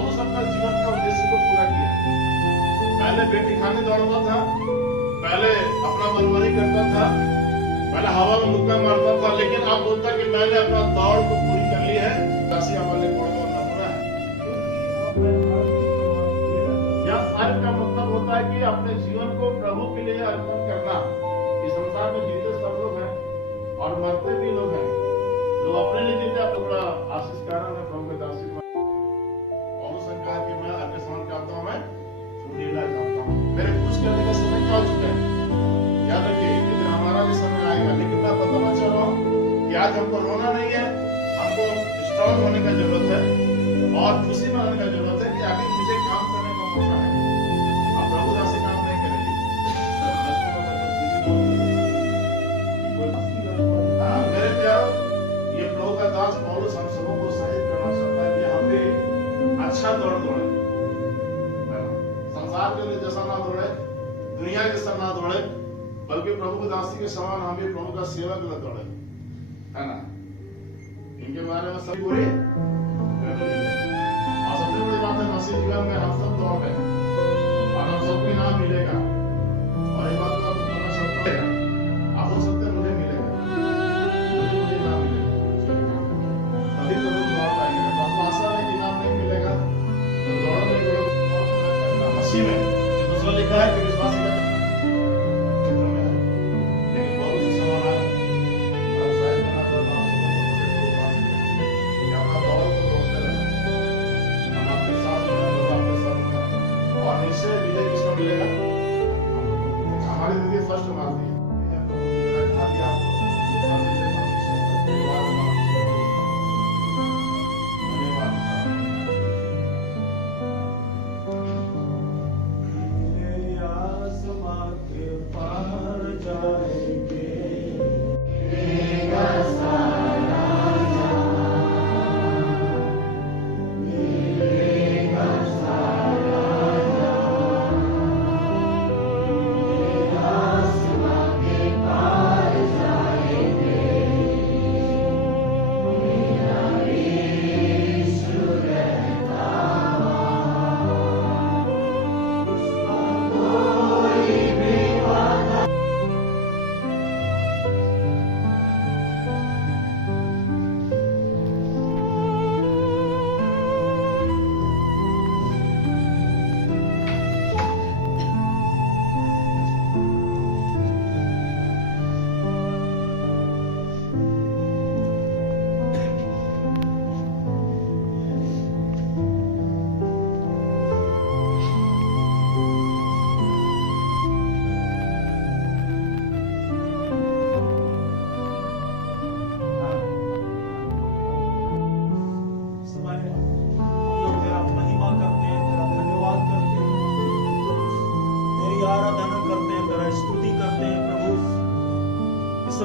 पौलुस अपना जीवन का उद्देश्य को पूरा किया। पहले बेटी खाने दौड़ता था, पहले अपना मनमानी करता था, पहले हवा में मुक्का मारता था, लेकिन अब बोलता कि मैंने अपना दौड़ को पूरी कर ली है। दासी हमारे गुण का नमूना है। यह अर्थ का मतलब होता है कि अपने जीवन को प्रभु के लिए अर्पण करना। इस संसार में जीते सब लोग हैं और मरते भी लोग हैं। लोग अपने लिए जीते, अब तो बड़ा आशीष कारण है प्रभु के दासी। पौलुस ने कहा कि मैं आगे समझ चाहता हूँ, मैं छुड़ीला चाहता हूँ। मेरे कुछ करने का समय क्या हो चुका है। याद रखिए एक दिन हमारा भी समय आएगा, लेकिन मैं बताना चाह रहा हूँ कि आज हमको रोना नहीं है, हमको स्ट्रॉन्ग होने का जरूरत है और खुशी मनाने का जरूरत है कि अभी मुझे काम करने का मौका है। अब प्रभु दासी काम नहीं करेगी। मेरे प्यारो, ये प्रभु का दास पौलुस हम सबों को उत्साहित करना चाहता है कि हम भी अच्छा दौड़ दौड़े, संसार के लिए जैसा ना दौड़े, दुनिया के साथ ना दौड़े, बल्कि प्रभु की दासी के समान हम भी प्रभु का सेवा के लिए दौड़े, है ना। इनके बारे में सभी पूरी और सबसे बड़ी बात है, मसीह जीवन में हम सब दौड़ रहे हैं और हम सबको इनाम मिलेगा। और एक बात को आपको करना चाहता हूँ, आप हो सकते हैं मुझे मिलेगा, मुझे इनाम मिलेगा, तभी तो लोग दौड़ पाएंगे। तो आपको आशा है कि इनाम नहीं मिलेगा तो दौड़ नहीं दौड़ मसीह में दूसरा लिखा है कि विश्वासी का हमारी जिंदगी फर्स्ट मारती है।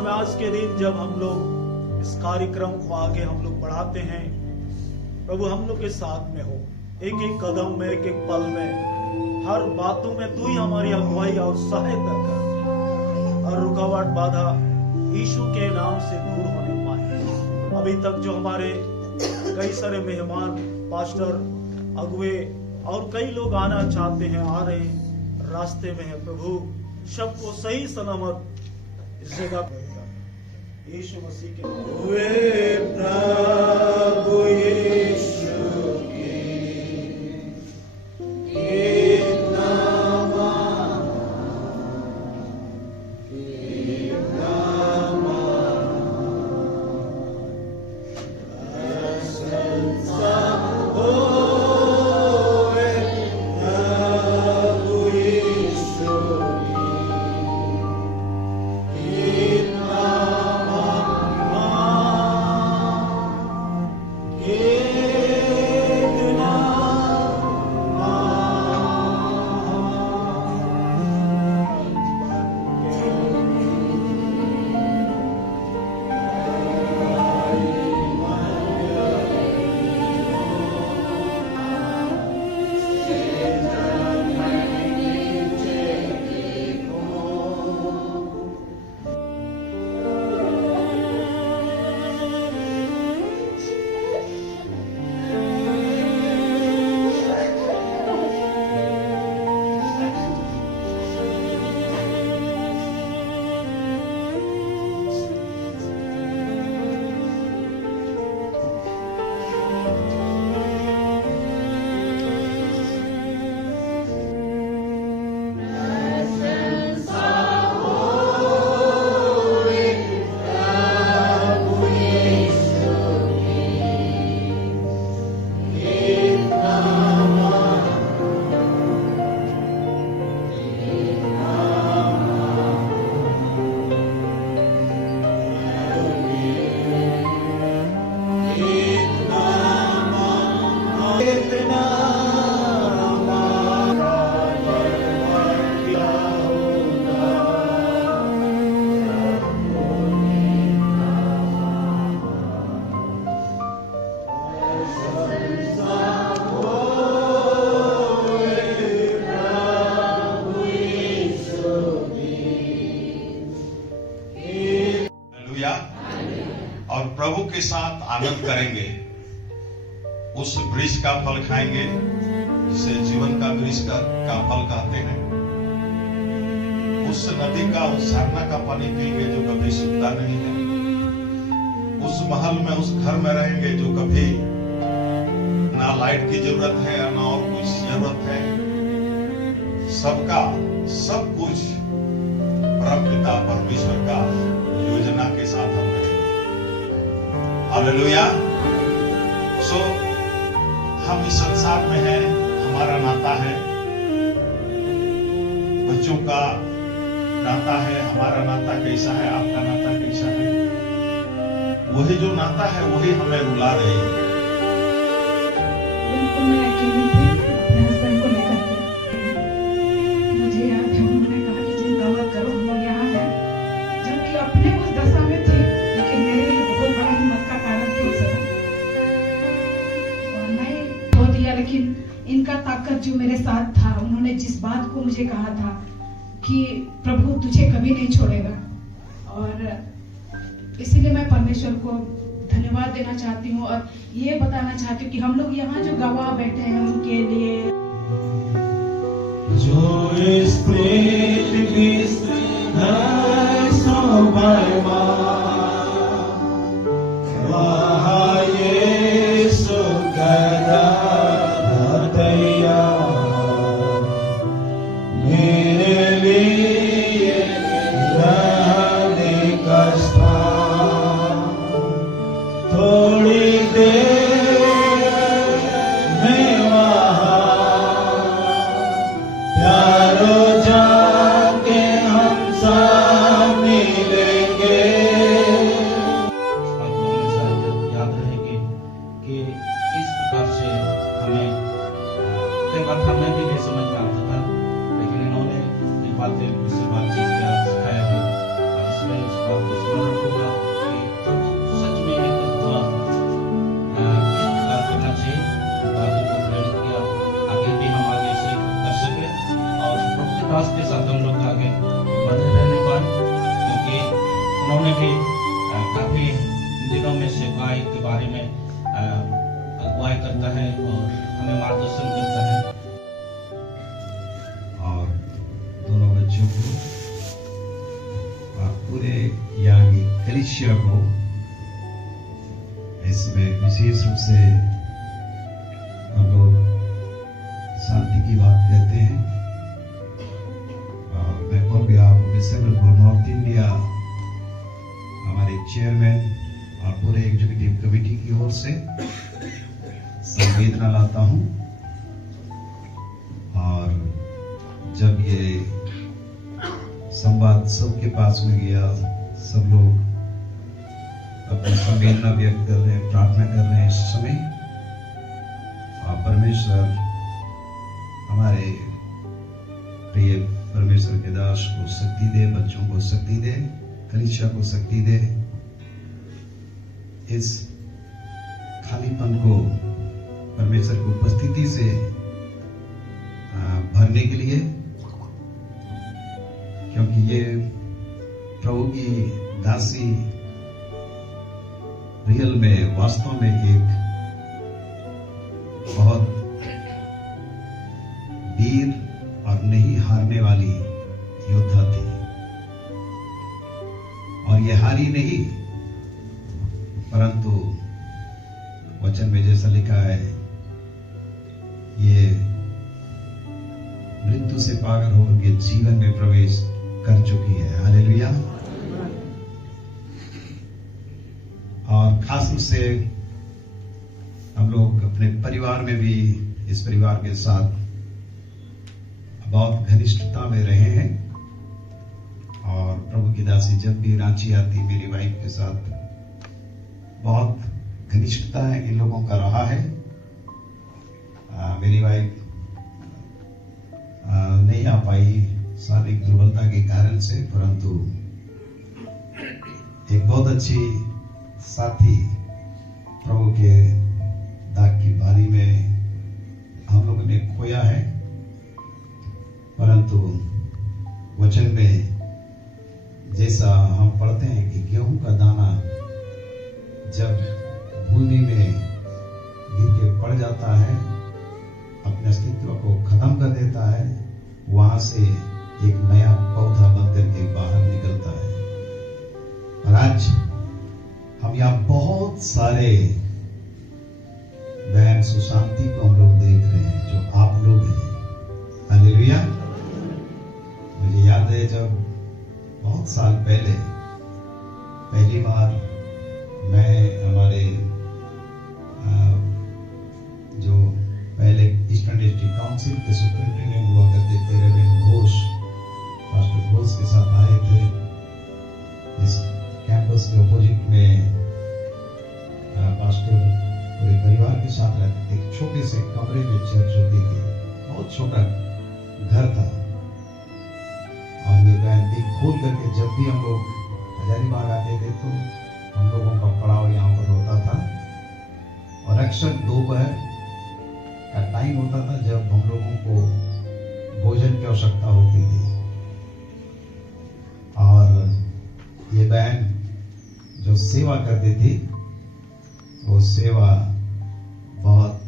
आज के दिन जब हम लोग इस कार्यक्रम को आगे हम लोग बढ़ाते हैं, प्रभु हम लोग के साथ में हो। एक एक कदम में, एक एक पल में, हर बातों में तू ही हमारी अगुवाई और सहायता कर, और रुकावट बाधा यीशु के नाम से दूर होने पाए। अभी तक जो हमारे कई सारे मेहमान, पास्टर, अगुवे और कई लोग आना चाहते हैं, आ रहे हैं, रास्ते में है, प्रभु सबको सही सलामत इस जगह पर यीशु मसीह के प्रभु यीशु की हालेलुया। और प्रभु के साथ आनंद करेंगे, उस वृक्ष का फल खाएंगे जिसे जीवन का वृक्ष का फल कहते हैं। उस नदी का, उस झरना का पानी पिएंगे जो कभी सूखता नहीं है। उस महल में, उस घर में रहेंगे जो कभी ना लाइट की जरूरत है ना और कुछ जरूरत है। सबका सब कुछ परमपिता परमेश्वर का योजना के साथ हम रहेंगे। हालेलुया। सो हम इस संसार में हैं, हमारा नाता है, बच्चों का नाता है। हमारा नाता कैसा है, आपका नाता कैसा है? वही जो नाता है वही हमें रुला रही है। बिल्कुल मैं अकेली थी अपने हस्बैंड को लेकर के। मुझे याद है उन्होंने कहा कि चिंता मत करो, हम लोग यहाँ हैं। जबकि अपने उस दशा में थे, लेकिन मेरे लिए बहुत बड़ा हिम्मत का कारण थे उस समय। और मैं खो दिया, लेकिन इनका ताकत जो मेरे साथ था, उन्होंने जिस बात को मुझे कहा था कि प्रभु तुझे कभी नहीं छोड़ेगा, और इसीलिए मैं परमेश्वर को धन्यवाद देना चाहती हूँ और ये बताना चाहती हूँ कि हम लोग यहाँ जो गवाह बैठे हैं उनके लिए जो इस पृथ्वी है शोभायमान, वहाँ यीशु गया मेरे लिए रहने का स्थान। थोड़ी देर में वहाँ प्यारो जाके हम सब मिलेंगे। आप लोगों में शायद याद रहेगी कि इस प्रकार से हमें कई बार हमें भी नहीं समझ में आता था, लेकिन इन्होंने ये बातें मुझसे बातचीत किया, सिखाया है। और इसमें इस बात को स्मरण रखूंगा कि प्रभु सच में एक दुआ किस प्रकार करना चाहिए, बातों को प्रेरित किया। आगे भी हम आगे से कर सके और प्रभु के दास के साथ हम लोग आगे बने रहने पाए, क्योंकि उन्होंने भी काफी दिनों में सेवकाई के बारे में अगुवाई करता है और हमें मार्गदर्शन करता है। और दोनों बच्चों को और पूरे यानी कलीसिया को इसमें विशेष रूप से हम लोग शांति की बात कहते हैं। और मैं और भी आप नॉर्थ इंडिया हमारे चेयरमैन और पूरे एग्जीक्यूटिव कमेटी की ओर से संवेदना लाता हूं। और जब ये संवाद सबके पास में गया, सब लोग अपनी संवेदना व्यक्त कर रहे हैं, प्रार्थना कर रहे हैं इस समय। और परमेश्वर हमारे प्रिय परमेश्वर के दास को शक्ति दे, बच्चों को शक्ति दे, कलीसिया को शक्ति दे, इस खालीपन को परमेश्वर की उपस्थिति से भरने के लिए, क्योंकि ये प्रभु की दासी रियल में वास्तव में एक बहुत वीर और नहीं हारने वाली योद्धा थी। और ये हारी नहीं, परंतु वचन में जैसा लिखा है, ये मृत्यु से पार होकर जीवन में प्रवेश कर चुकी है। हालेलुया। और खास रूप से हम लोग अपने परिवार में भी इस परिवार के साथ बहुत घनिष्ठता में रहे हैं। और प्रभु की दासी जब भी रांची आती, मेरी वाइफ के साथ बहुत घनिष्ठता है इन लोगों का रहा है। मेरी वाइफ नहीं आ पाई शारीरिक दुर्बलता के कारण से, परंतु एक बहुत अच्छी साथी प्रभु के दाग की बारी में हम लोगों ने खोया है। परंतु वचन में जैसा हम पढ़ते हैं कि गेहूं का दाना जब भूमि में गिर के पड़ जाता है, अपने अस्तित्व को खत्म कर देता है, वहां से एक नया पौधा बन करके बाहर निकलता है। और आज हम यहाँ बहुत सारे बहन सुशांति को हम लोग देख रहे हैं, जो आप लोग हैं। हालेलुया। मुझे याद है जब बहुत साल पहले पहली बार मैं हमारे जो पहले ईस्टर्न डिस्ट्रिक्ट काउंसिल के सुपरिटेंडेंट हुआ करते थे रेवरेंड घोष, पास्टर घोष के साथ आए थे। इस कैंपस के अपोजिट में पास्टर पूरे परिवार के साथ रहते थे। एक छोटे से कमरे में चर्च होती थी, बहुत छोटा घर था। और ये बहन दिल खोल करके जब भी हम लोग हजारीबाग आते थे तो हम लोगों का पड़ाव यहाँ पर होता था। और अक्सर दोपहर का टाइम होता था जब हम लोगों को भोजन की आवश्यकता होती थी। और ये बहन जो सेवा करती थी, वो सेवा बहुत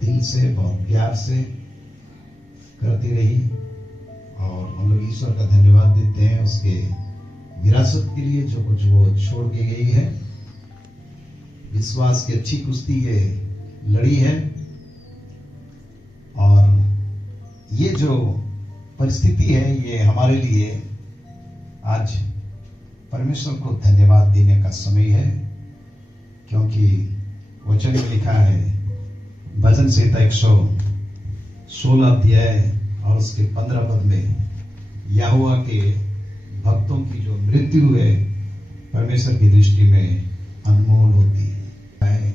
दिल से, बहुत प्यार से करती रही। और हम लोग ईश्वर का धन्यवाद देते हैं उसके विरासत के लिए जो कुछ वो छोड़ के गई है। विश्वास की अच्छी कुश्ती ये लड़ी है। और ये जो परिस्थिति है, ये हमारे लिए आज परमेश्वर को धन्यवाद देने का समय है, क्योंकि वचन में लिखा है भजन संहिता 116 अध्याय और उसके 15 पद में, यहोवा के भक्तों की जो मृत्यु है परमेश्वर की दृष्टि में अनमोल होती है।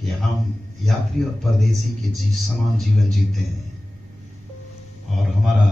कि हम यात्री और परदेसी के समान जीवन जीते हैं। और हमारा